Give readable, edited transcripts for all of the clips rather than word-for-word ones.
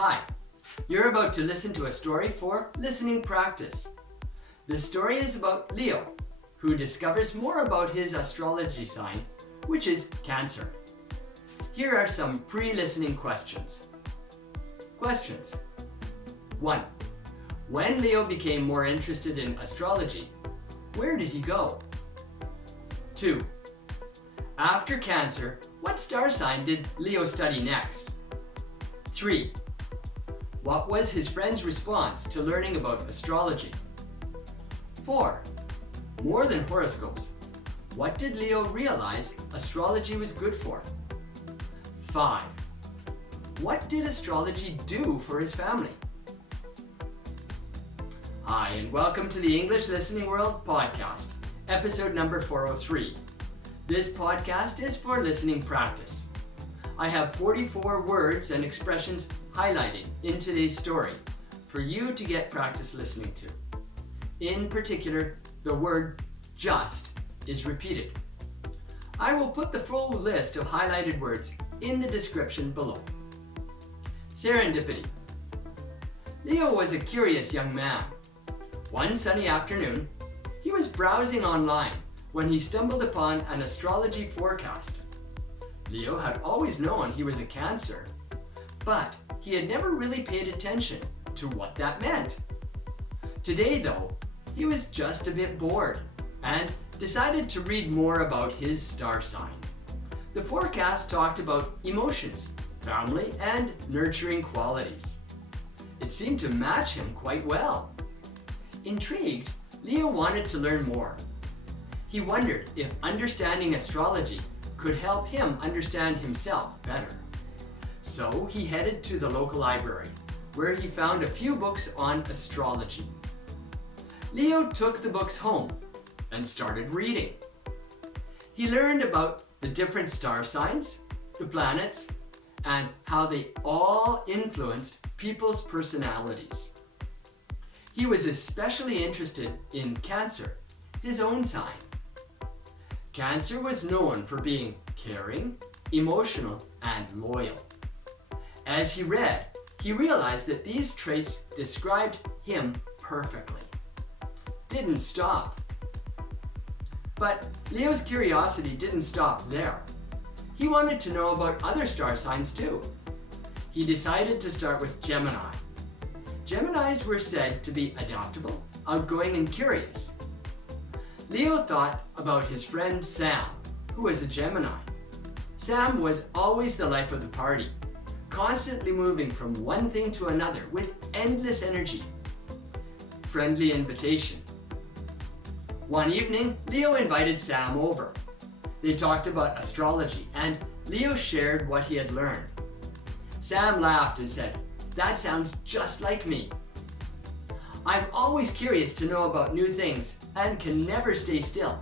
Hi, you're about to listen to a story for listening practice. This story is about Leo, who discovers more about his astrology sign, which is Cancer. Here are some pre-listening questions. Questions. 1. When Leo became more interested in astrology, where did he go? 2. After Cancer, what star sign did Leo study next? 3. What was his friend's response to learning about astrology? 4. More than horoscopes, what did Leo realize astrology was good for? 5. What did astrology do for his family? Hi, and welcome to the English Listening World podcast, episode number 403. This podcast is for listening practice. I have 44 words and expressions highlighted in today's story for you to get practice listening to. In particular, the word just is repeated. I will put the full list of highlighted words in the description below. Serendipity. Leo was a curious young man. One sunny afternoon, he was browsing online when he stumbled upon an astrology forecast. Leo had always known he was a Cancer, but he had never really paid attention to what that meant. Today, though, he was just a bit bored and decided to read more about his star sign. The forecast talked about emotions, family, and nurturing qualities. It seemed to match him quite well. Intrigued, Leo wanted to learn more. He wondered if understanding astrology could help him understand himself better. So he headed to the local library, where he found a few books on astrology. Leo took the books home and started reading. He learned about the different star signs, the planets, and how they all influenced people's personalities. He was especially interested in Cancer, his own sign. Cancer was known for being caring, emotional, and loyal. As he read, he realized that these traits described him perfectly. Didn't stop. But Leo's curiosity didn't stop there. He wanted to know about other star signs too. He decided to start with Gemini. Geminis were said to be adaptable, outgoing, and curious. Leo thought about his friend Sam, who was a Gemini. Sam was always the life of the party, constantly moving from one thing to another with endless energy. Friendly invitation. One evening, Leo invited Sam over. They talked about astrology, and Leo shared what he had learned. Sam laughed and said, "That sounds just like me. I'm always curious to know about new things and can never stay still."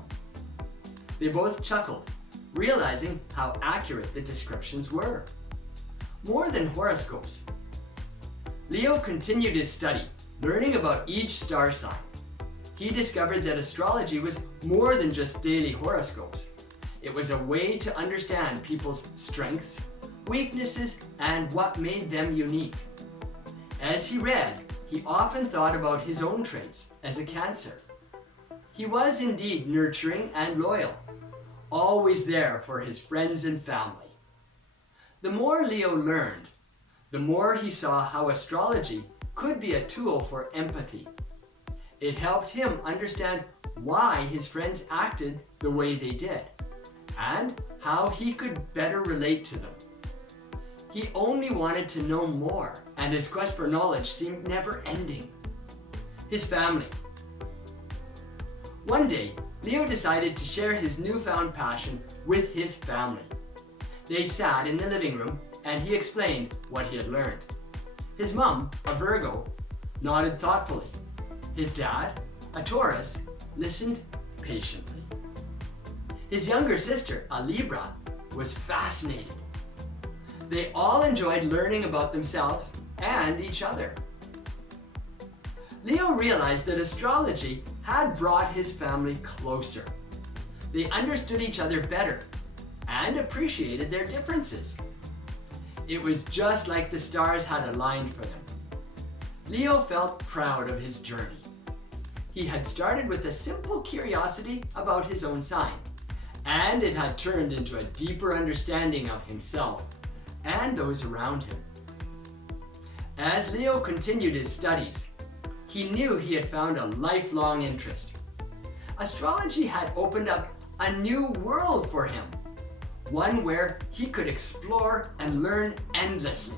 They both chuckled, realizing how accurate the descriptions were. More than horoscopes. Leo continued his study, learning about each star sign. He discovered that astrology was more than just daily horoscopes. It was a way to understand people's strengths, weaknesses, and what made them unique. As he read, he often thought about his own traits as a Cancer. He was indeed nurturing and loyal, always there for his friends and family. The more Leo learned, the more he saw how astrology could be a tool for empathy. It helped him understand why his friends acted the way they did, and how he could better relate to them. He only wanted to know more, and his quest for knowledge seemed never ending. His family. One day, Leo decided to share his newfound passion with his family. They sat in the living room, and he explained what he had learned. His mom, a Virgo, nodded thoughtfully. His dad, a Taurus, listened patiently. His younger sister, a Libra, was fascinated. They all enjoyed learning about themselves and each other. Leo realized that astrology had brought his family closer. They understood each other better and appreciated their differences. It was just like the stars had aligned for them. Leo felt proud of his journey. He had started with a simple curiosity about his own sign, and it had turned into a deeper understanding of himself and those around him. As Leo continued his studies, he knew he had found a lifelong interest. Astrology had opened up a new world for him, one where he could explore and learn endlessly.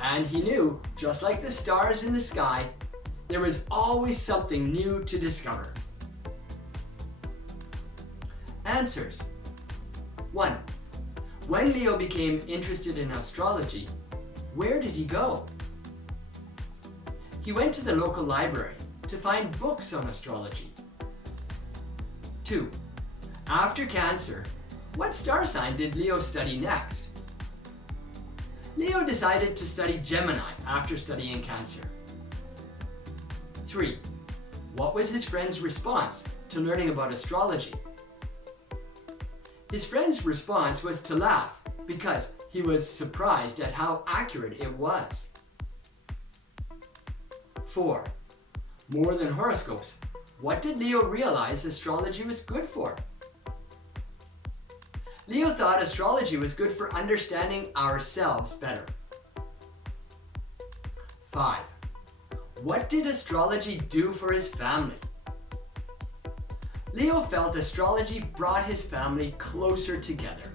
And he knew, just like the stars in the sky, there was always something new to discover. Answers. 1. When Leo became interested in astrology, where did he go? He went to the local library to find books on astrology. 2. After Cancer, what star sign did Leo study next? Leo decided to study Gemini after studying Cancer. 3. What was his friend's response to learning about astrology? His friend's response was to laugh because he was surprised at how accurate it was. 4. More than horoscopes, what did Leo realize astrology was good for? Leo thought astrology was good for understanding ourselves better. 5. What did astrology do for his family? Leo felt astrology brought his family closer together.